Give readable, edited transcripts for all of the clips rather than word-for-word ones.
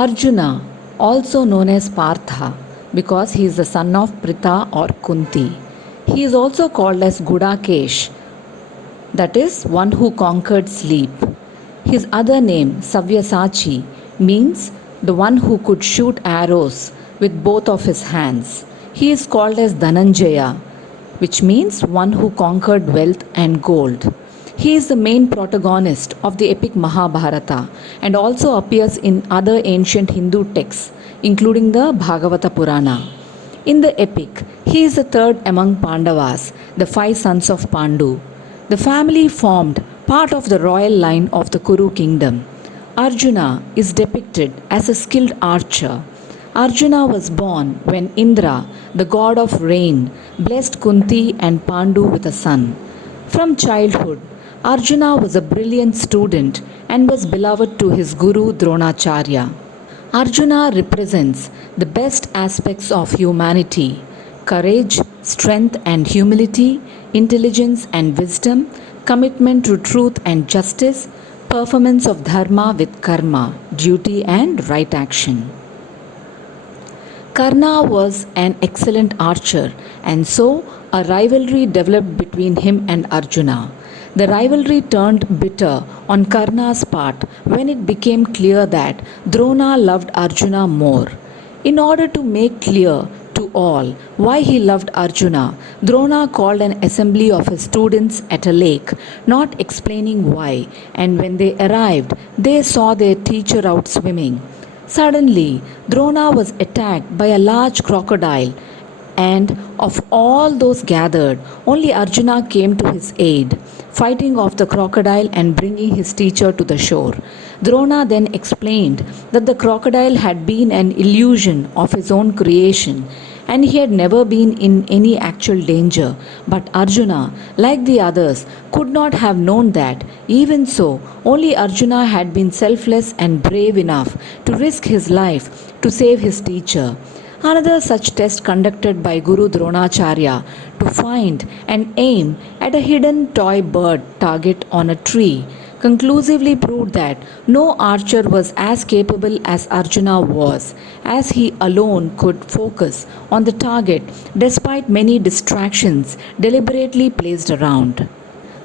Arjuna, also known as Partha, because he is the son of Pritha or Kunti. He is also called as Gudakesh, that is, one who conquered sleep. His other name, Savyasachi, means the one who could shoot arrows with both of his hands. He is called as Dhananjaya, which means one who conquered wealth and gold. He is the main protagonist of the epic Mahabharata and also appears in other ancient Hindu texts, including the Bhagavata Purana. In the epic, he is the third among Pandavas, the five sons of Pandu. The family formed part of the royal line of the Kuru kingdom. Arjuna is depicted as a skilled archer. Arjuna was born when Indra, the god of rain, blessed Kunti and Pandu with a son. From childhood, Arjuna was a brilliant student and was beloved to his guru Dronacharya. Arjuna represents the best aspects of humanity: courage, strength and humility, intelligence and wisdom, commitment to truth and justice, performance of dharma with karma, duty and right action. Karna was an excellent archer, and so a rivalry developed between him and Arjuna. The rivalry turned bitter on Karna's part when it became clear that Drona loved Arjuna more. In order to make clear to all why he loved Arjuna, Drona called an assembly of his students at a lake, not explaining why, and when they arrived, they saw their teacher out swimming. Suddenly, Drona was attacked by a large crocodile, and of all those gathered, only Arjuna came to his aid, fighting off the crocodile and bringing his teacher to the shore. Drona then explained that the crocodile had been an illusion of his own creation and he had never been in any actual danger. But Arjuna, like the others, could not have known that. Even so, only Arjuna had been selfless and brave enough to risk his life to save his teacher. Another such test conducted by Guru Dronacharya to find and aim at a hidden toy bird target on a tree conclusively proved that no archer was as capable as Arjuna was, as he alone could focus on the target despite many distractions deliberately placed around.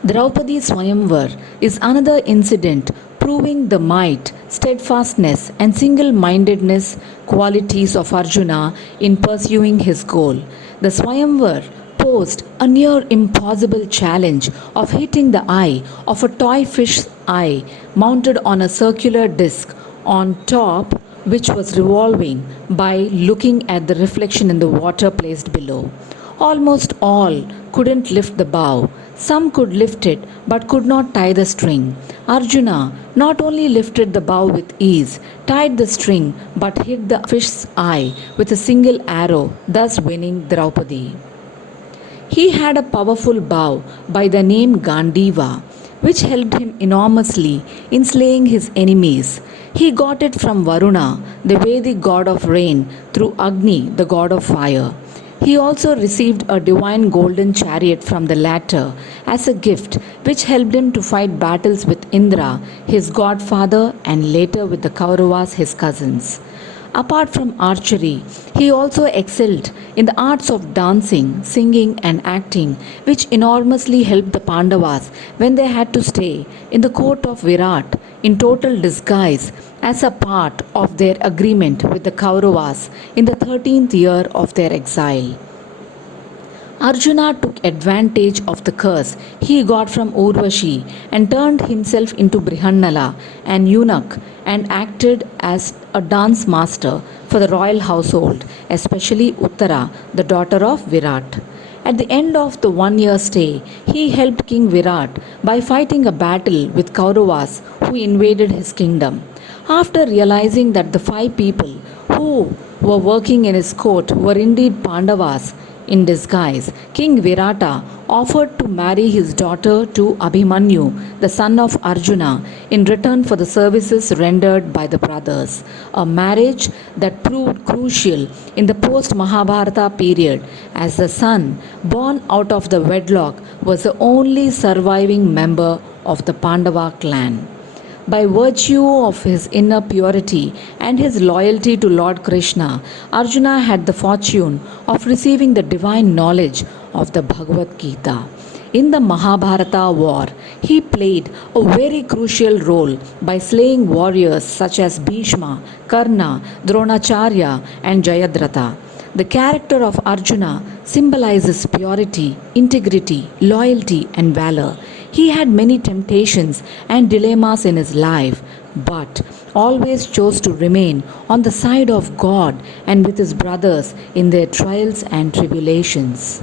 Draupadi Swayamvar is another incident proving the might, steadfastness, and single mindedness qualities of Arjuna in pursuing his goal. The Swayamvar posed a near impossible challenge of hitting the eye of a toy fish's eye mounted on a circular disc on top, which was revolving by looking at the reflection in the water placed below. Almost all couldn't lift the bow. Some could lift it but could not tie the string. Arjuna not only lifted the bow with ease, tied the string but hit the fish's eye with a single arrow, thus winning Draupadi. He had a powerful bow by the name Gandiva, which helped him enormously in slaying his enemies. He got it from Varuna, the Vedic god of rain, through Agni, the god of fire. He also received a divine golden chariot from the latter as a gift, which helped him to fight battles with Indra, his godfather, and later with the Kauravas, his cousins. Apart from archery, he also excelled in the arts of dancing, singing, and acting, which enormously helped the Pandavas when they had to stay in the court of Virat in total disguise as a part of their agreement with the Kauravas in the 13th year of their exile. Arjuna took advantage of the curse he got from Urvashi and turned himself into Brihannala, an eunuch, and acted as a dance master for the royal household, especially Uttara, the daughter of Virat. At the end of the 1 year stay, he helped King Virat by fighting a battle with Kauravas who invaded his kingdom. After realizing that the five people who were working in his court were indeed Pandavas in disguise, King Virata offered to marry his daughter to Abhimanyu, the son of Arjuna, in return for the services rendered by the brothers, a marriage that proved crucial in the post Mahabharata period, as the son born out of the wedlock was the only surviving member of the Pandava clan. By virtue of his inner purity and his loyalty to Lord Krishna, Arjuna had the fortune of receiving the divine knowledge of the Bhagavad Gita. In the Mahabharata war, he played a very crucial role by slaying warriors such as Bhishma, Karna, Dronacharya, and Jayadratha. The character of Arjuna symbolizes purity, integrity, loyalty, and valor. He had many temptations and dilemmas in his life, but always chose to remain on the side of God and with his brothers in their trials and tribulations.